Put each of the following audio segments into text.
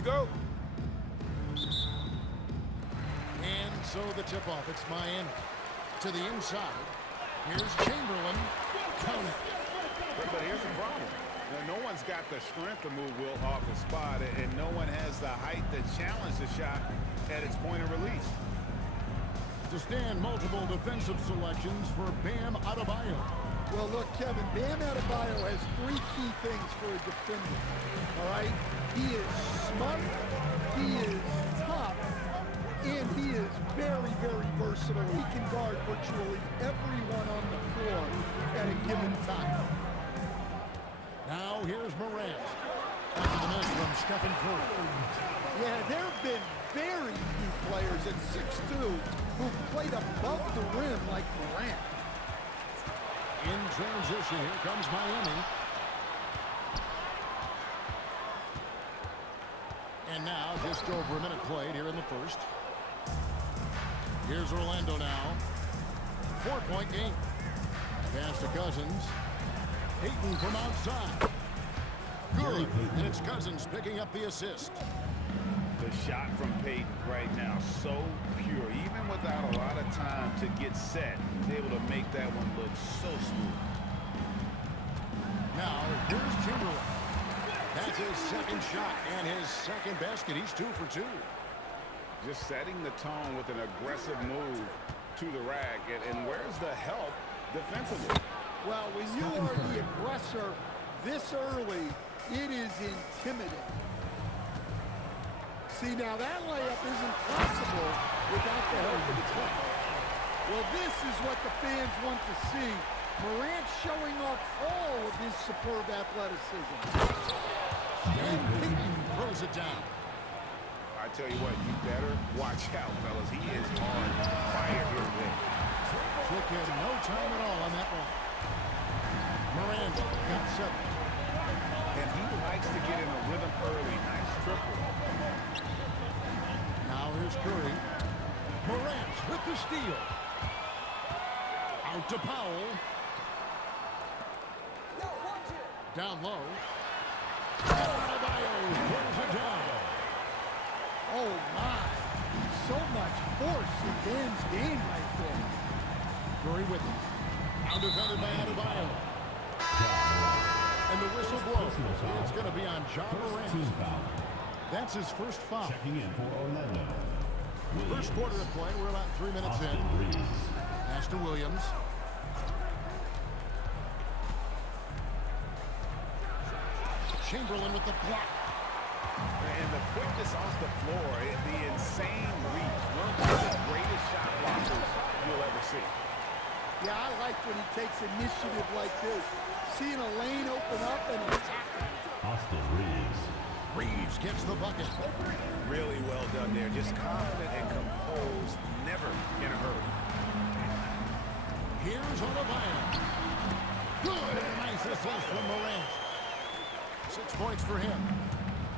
we go. And so the tip-off, it's Miami. To the inside. Here's Chamberlain. Count it. But here's the problem. No one's got the strength to move Wilt off the spot, and no one has the height to challenge the shot at its point of release. To stand, multiple defensive selections for Bam Adebayo. Well, look, Kevin, Bam Adebayo has three key things for a defender, all right? He is smart, he is tough, and he is very, very versatile. He can guard virtually everyone on the floor at a given time. Now here's Morant. After the miss from Stephen Curry. Yeah, there have been very few players at 6'2" who've played above the rim like Morant. In transition, here comes Miami. And now, just over a minute played here in the first. Here's Orlando now. 4-point game. Pass to Cousins. Payton from outside. Good. And it's Cousins picking up the assist. The shot from Payton right now, so pure. Even without a lot of time to get set, he's able to make that one look so smooth. Now, here's Chamberlain. That's his second shot and his second basket. He's 2 for 2. Just setting the tone with an aggressive move to the rack. And where's the help defensively? Well, when you are the aggressor this early, it is intimidating. See, now that layup isn't possible without the help of the play. Well, this is what the fans want to see. Morant showing off all of his superb athleticism. And Payton throws it down. I tell you what, you better watch out, fellas. He is on fire here today. Took him no time at all on that one. Morant got 7. And he likes to get in a rhythm early. Nice triple. Now here's Curry. Morant with the steal. Out to Powell. Down low. Adebayo throws it down. Oh, my. So much force in Bam's game right there. Curry with him. Now defended by Adebayo. And the whistle blows. It's going to be on Ja Morant. That's his first foul. Checking in for Orlando. First quarter of play. We're about 3 minutes in. Pass to Williams. Chamberlain with the block. And the quickness off the floor, the insane reach. One of the greatest shot blockers you'll ever see. Yeah, I like when he takes initiative like this. Seeing a lane open up and attacking. Austin Reeves. Reeves gets the bucket. Really well done there. Just confident and composed, never in a hurry. Here's Adebayo. Good and a nice assist from Morant. 6 points for him.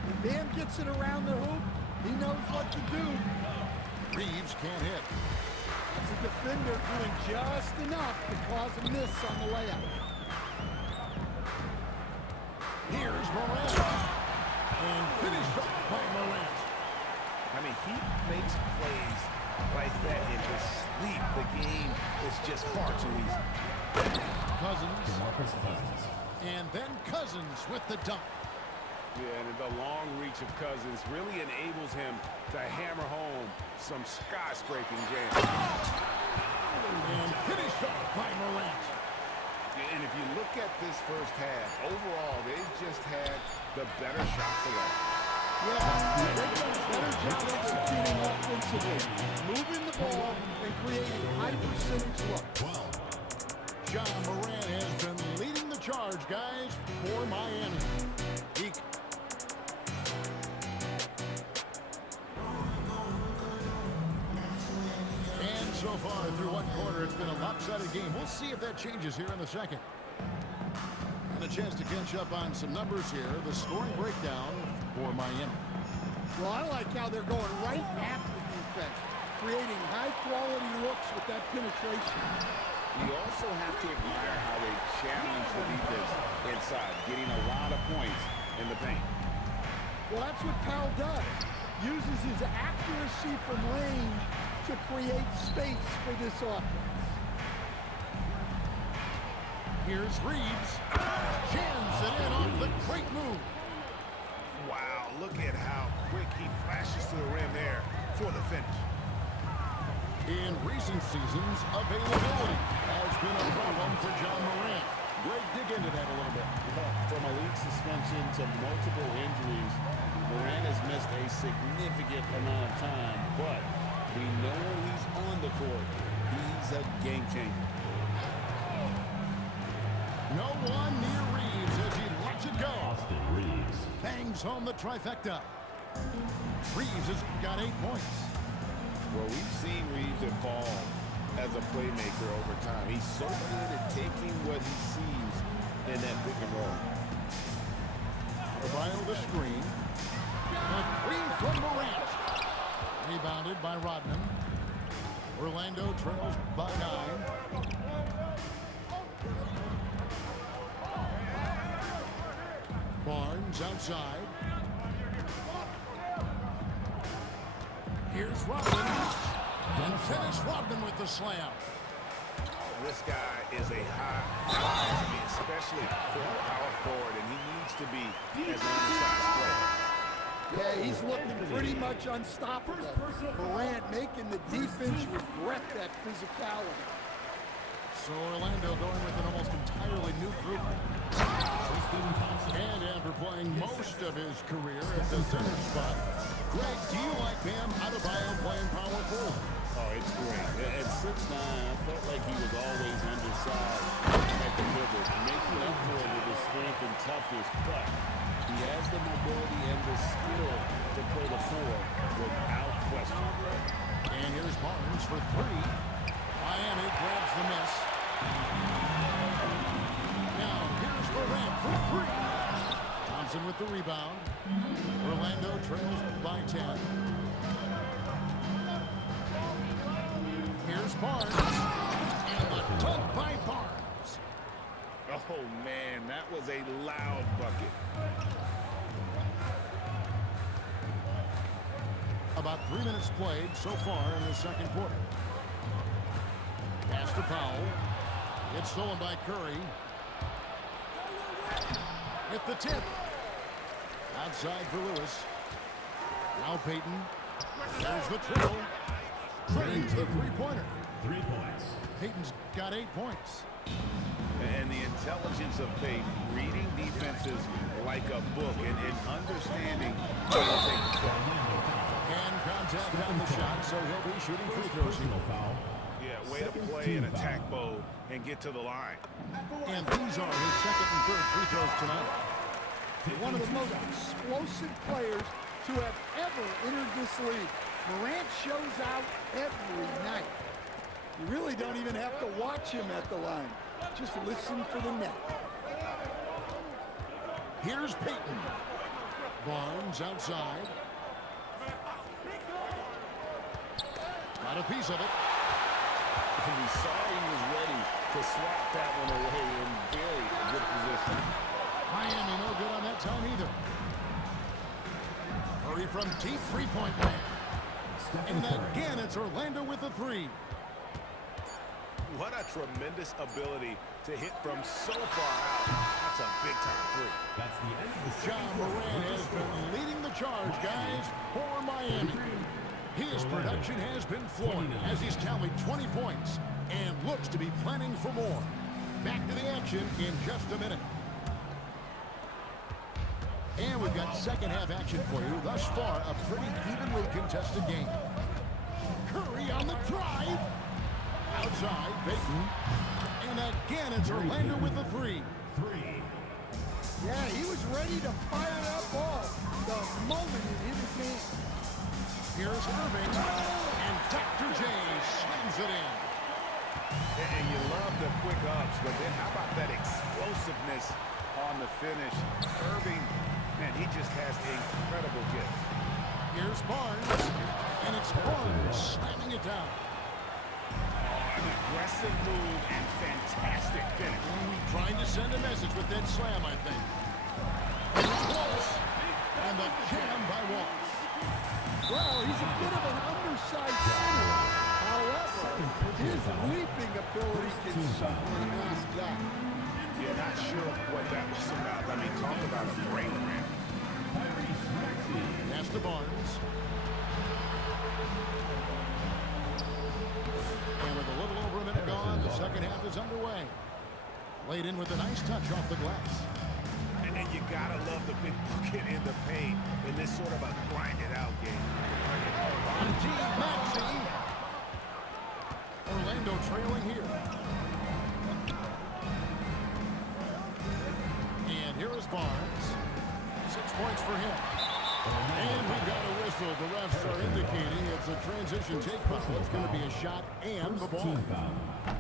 When Bam gets it around the hoop, he knows what to do. Reeves can't hit. That's a defender doing just enough to cause a miss on the layup. Here's Morant. And finished off by Morant. I mean, he makes plays like that in his sleep. The game is just far too easy. Cousins. DeMarcus Cousins. And then Cousins with the dunk. Yeah, and the long reach of Cousins really enables him to hammer home some skyscraping jams. And finished off by Morant. And if you look at this first half, overall, they've just had the better shot selection. Yeah, they've done a better job executing offensively, moving the ball and creating high percentage looks. 12. Ja Morant has been leading the charge, guys, for Miami. And so far through one quarter, it's been a lopsided game. We'll see if that changes here in the second. And a chance to catch up on some numbers here. The scoring breakdown for Miami. Well, I like how they're going right at the defense, creating high-quality looks with that penetration. You also have to admire how they challenge the defense inside, getting a lot of points in the paint. Well, that's what Powell does. Uses his accuracy from range to create space for this offense. Here's Reeves. Jams it in off the great move. Wow, look at how quick he flashes to the rim there for the finish. In recent seasons, availability has been a problem for John Morant. Greg, dig into that a little bit. From a league suspension to multiple injuries, Morant has missed a significant amount of time, but we know when he's on the court, he's a game changer. No one near Reeves as he lets it go. Austin Reeves. Bangs home the trifecta. Reeves has got 8 points. Well, we've seen Reeves evolve as a playmaker over time. He's so good at taking what he sees in that pick and roll. Adebayo the screen. A three from Morant. Rebounded by Rodman. Orlando trails by 9. Barnes outside. Here's Rodman. And Dennis Rodman with the slam. This guy is a high flyer, especially for a power forward, and he needs to be as an undersized player. Yeah, he's looking pretty much unstoppable. Morant making the defense regret that physicality. So Orlando going with an almost entirely new group. And after playing most of his career at the center spot, Greg, do you like Bam Adebayo playing power forward? Oh, it's great. At 6'9", I felt like he was always undersized at the pivot, making up for it with his strength and toughness, but he has the mobility and the skill to play the 4 without question. And here's Barnes for 3. Miami grabs the miss. Now here's Morant for 3. Thompson with the rebound. Orlando trails by 10. Here's Barnes. And the dunk by Barnes. Oh, man, that was a loud bucket. About 3 minutes played so far in the second quarter. Pass to Powell. It's stolen by Curry. Hit the tip. Outside for Lewis. Now Payton. There's the triple. Drains the three-pointer. 3 points. Payton's got 8 points. And the intelligence of Payton, reading defenses like a book and understanding where to take the shot. And contact on the shot, so he'll be shooting free throws. Foul. Yeah, way to play in attack mode and get to the line. And these are his second and third free throws tonight. One of the most explosive players to have ever entered this league. Morant shows out every night. You really don't even have to watch him at the line. Just listen for the net. Here's Payton. Barnes outside. Got a piece of it. And we saw he was ready to swat that one away in very good position. Miami no good on that time either. Curry from deep three-point land. And again, it's Orlando with the 3. What a tremendous ability to hit from so far out. That's a big-time 3. That's the end of the John Morant has been leading the charge, guys, for Miami. His production has been flowing as he's tallied 20 points and looks to be planning for more. Back to the action in just a minute. And we've got second half action for you. Thus far, a pretty evenly contested game. Curry on the drive. Outside, Payton. And again, it's Orlando with the 3. Yeah, he was ready to fire that ball the moment it hit his hand. Here's Irving. And Dr. J slams it in. And you love the quick ups, but then how about that explosiveness on the finish? Irving, man, he just has incredible gift. Here's Barnes. And it's Barnes slamming it down. An aggressive move and fantastic finish. Trying to send a message with that slam, I think. Here's Wallace. And the jam a bit of an undersized center. However, his leaping ability can certainly mask that. Yeah, not sure what that was about. I mean, talk about a brain ramp. Pass to Barnes. And with a little over a minute gone, the second half is underway. Laid in with a nice touch off the glass. And you gotta love the big bucket in the paint in this sort of a grinded-out game. On G. Maxey. Orlando trailing here. And here is Barnes. 6 points for him. And we've got a whistle. The refs are indicating it's a transition take foul. It's going to be a shot and the ball.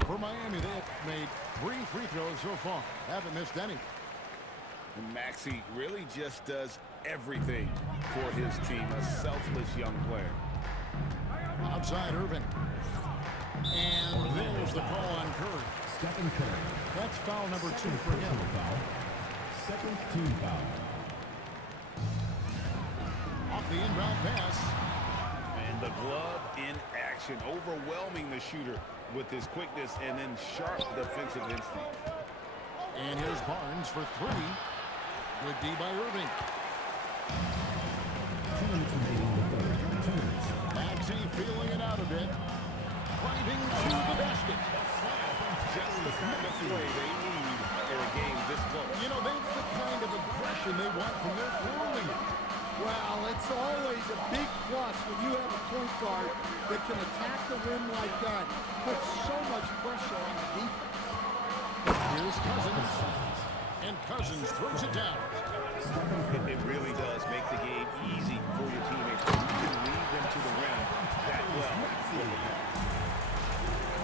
For Miami, they have made 3 free throws so far. Haven't missed any. And Maxey really just does everything for his team. A selfless young player. Outside Irving. And there's the call on Curry. Stephen Curry. That's foul number 2 for him. Foul. Second team foul. Off the inbound pass. And the glove in action, overwhelming the shooter with his quickness and then sharp defensive instinct. And here's Barnes for 3. Good D by Irving. 2 minutes remaining in the third. 2 minutes. Maxey feeling it out a bit. Driving to the basket. Just the kind of play they need in a game this close. You know, that's the kind of aggression they want from their floor leader. Well, it's always a big plus when you have a point guard that can attack the rim like that. Puts so much pressure on the defense. Here's Cousins. And Cousins throws it down. It really does make the game easy for your teammates when you can lead them to the rim that well with the pass.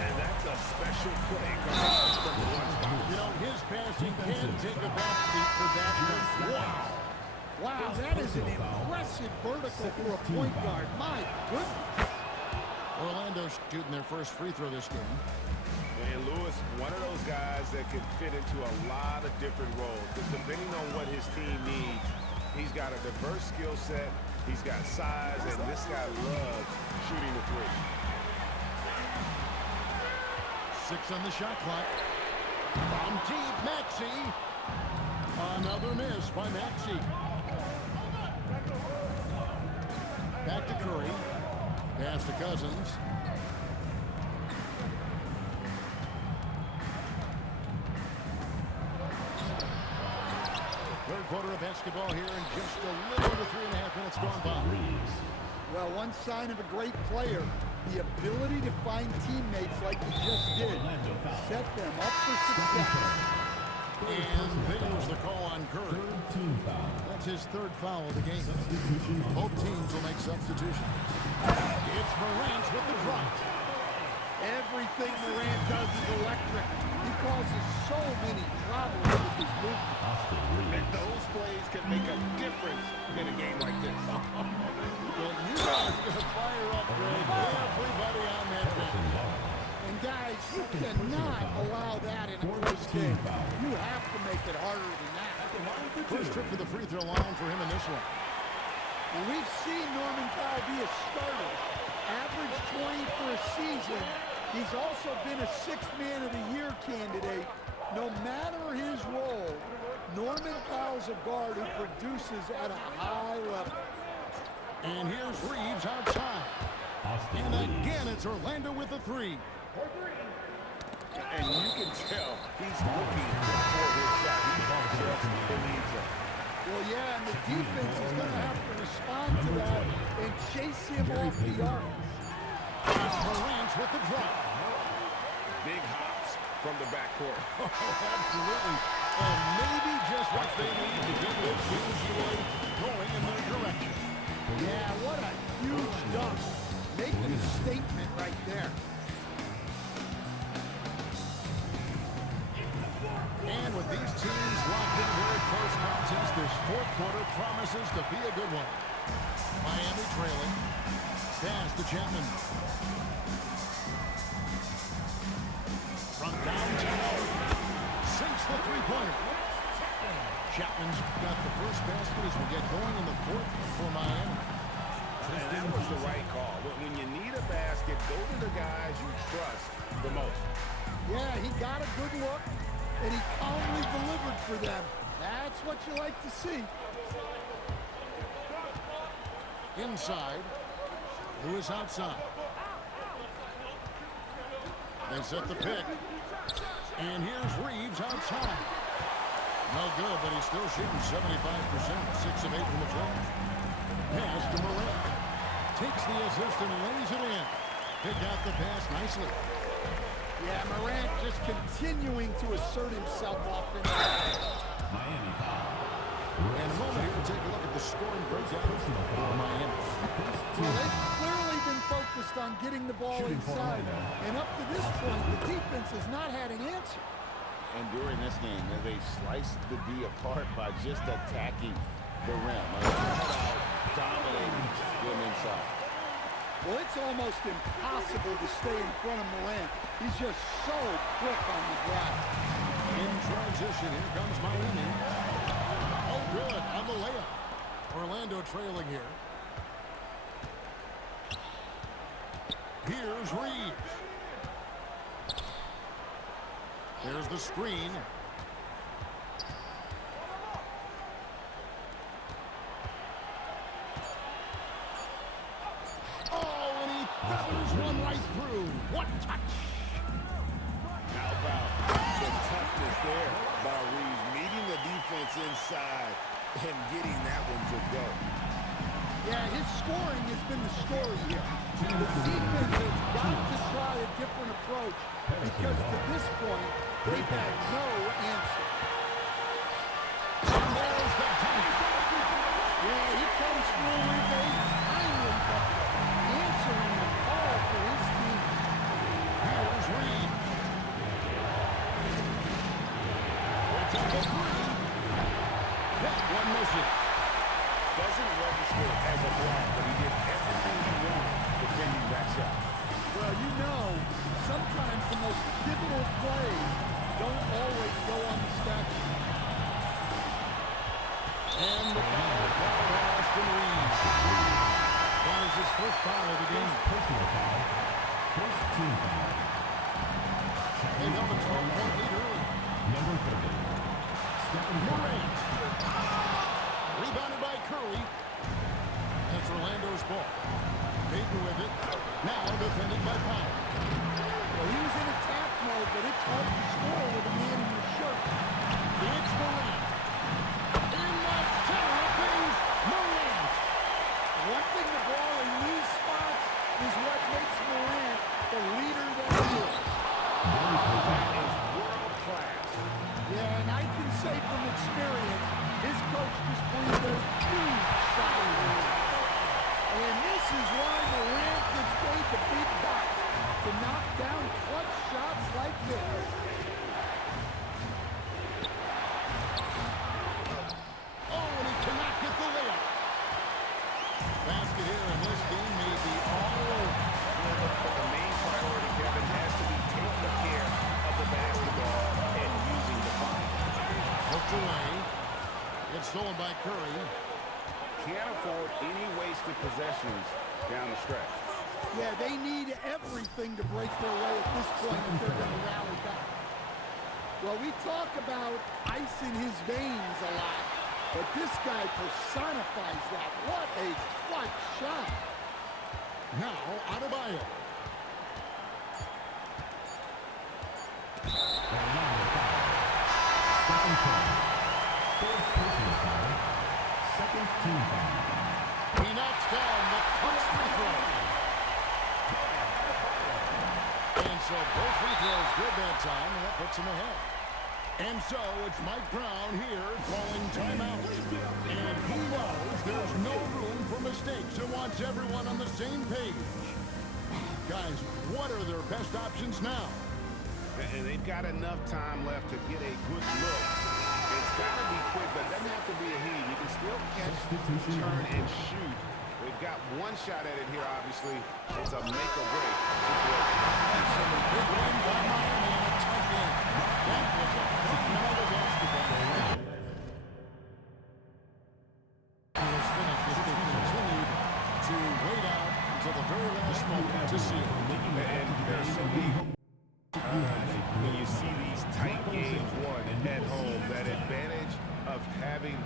And that's a special play from the one spot. You know, his passing can take a backseat for that. Wow. Wow, that is an impressive vertical for a point guard. My goodness. Orlando shooting their first free throw this game. And Lewis, one of those guys that can fit into a lot of different roles. Because depending on what his team needs, he's got a diverse skill set, he's got size, and this guy loves shooting the 3. 6 on the shot clock. From deep, Maxey. Another miss by Maxey. Back to Curry. Pass to Cousins. Third quarter of basketball here, and just a little over 3.5 minutes gone by. Well, one sign of a great player, the ability to find teammates like he just did. Set them up for success. And there's the call on Curry. Third team foul. That's his 3rd foul of the game. Substitution. Both teams will make substitutions. It's Morant with the drop. Everything Morant does is electric. He causes so many problems with his movement. Austin And Reeves. those plays can make a difference in a game like this. Well, you guys are going to fire up, Greg. Everybody on that bench. And guys, you cannot allow that in a close game. You have to make it harder than that. First trip to the free throw line for him in this one. And we've seen Norman Powell be a starter. Average 20 for a season. He's also been a 6th Man of the Year candidate. No matter his role, Norman Powell's a guard who produces at a high level. And here's Reeves outside. Austin And Reeves. again, it's Orlando with the 3. And you can tell he's looking for his shot. He just believes it. Well, yeah, and the defense is going to have to respond to that and chase him off the arc. It's Morant with the drop. Big hops from the backcourt. Oh, absolutely. And maybe just what they need to get this game going in their direction. Yeah, what a huge dunk. Making a statement right there. And with these teams locked in a very close contest, this 4th quarter promises to be a good one. Miami trailing. Pass to Chapman. From downtown. Sinks the 3-pointer. Chapman's got the first basket as we get going in the 4th for Miami. And that was the right When you need a basket, go to the guys you trust the most. Yeah, he got a good look, and he calmly delivered for them. That's what you like to see. Inside. Lewis outside. They set the pick. And here's Reeves outside. No good, but he's still shooting 75%. 6 of 8 from the floor. Pass to Morant. Takes the assist and lays it in. Picked out the pass nicely. Yeah, Morant just continuing to assert himself offensively. Miami foul. In a moment here, we'll take a look at the scoring breakdown for Miami. Well, they've clearly been focused on getting the ball inside. And up to this point, the defense has not had an answer. And during this game, they sliced the D apart by just attacking the rim. Dominating them inside. Well, it's almost impossible to stay in front of Morant. He's just so quick on the drive. In transition, here comes Miami. Oh, good on the layup. Orlando trailing here. Here's Reeves. There's the screen. Oh, and he feathers one right through. What touch. How about the toughness there by Reeves, meeting the defense inside and getting that one to go. Yeah, his scoring has been the story here. The defense has got to try a different approach because to this point, they've had no answer. And there's the dunk. Yeah, he comes through with a timely bucket, answering the call for his team. Here's Reeves. It's up to 3. That one missing. Doesn't register as a block, but he did everything he wanted defending that shot. Well, you know, sometimes the most pivotal plays don't always go on the stat sheet. And the foul for Austin Reeves. That is his first foul of the game. Personal foul. First team foul. They held a 12-point lead early. Number 30. Stephen Morant. Rebounded by Curry. That's Orlando's ball. Payton with it. Now defended by Powell. Well, he was in attack mode, but it's hard to score with a man in your shirt. It's Morant. In the center of things, Morant. Wanting the ball in these spots is what makes Morant the leader that he is. That is world class. Yeah, and I can say from experience, his coach just breathed a huge sigh of relief. And this is why Morant gets paid the big bucks to knock down clutch shots like this. Oh, and he cannot get the layup. Basket here in this game may be all over. But the main priority, Kevin, has to be taking care of the basketball and using the ball. Hooked away. It's stolen by Curry. Can't afford any wasted possessions down the stretch. Yeah, they need everything to break their way at this point if they're going to rally back. Well, we talk about ice in his veins a lot, but this guy personifies that. What a clutch shot. Now, Adebayo. Orlando foul. Stephen Curry. Third personal foul. Second team foul. He knocks down the clutch free throw. And so both free throws good that time, and that puts him ahead. And so it's Mike Brown here calling timeout. And he knows there's no room for mistakes and wants everyone on the same page. Guys, what are their best options now? And they've got enough time left to get a good look. It's got to be quick, but it doesn't have to be a heat. You can still catch, Substitution. turn, and shoot. They've got one shot at it here, obviously. It's a make-or-break situation. That's a big win by Miami in a tight game. That was a fun night of basketball. It was finished as they continued to wait out until the very last moment to seal. And there's so many when you see these tight games won at home, that advantage of having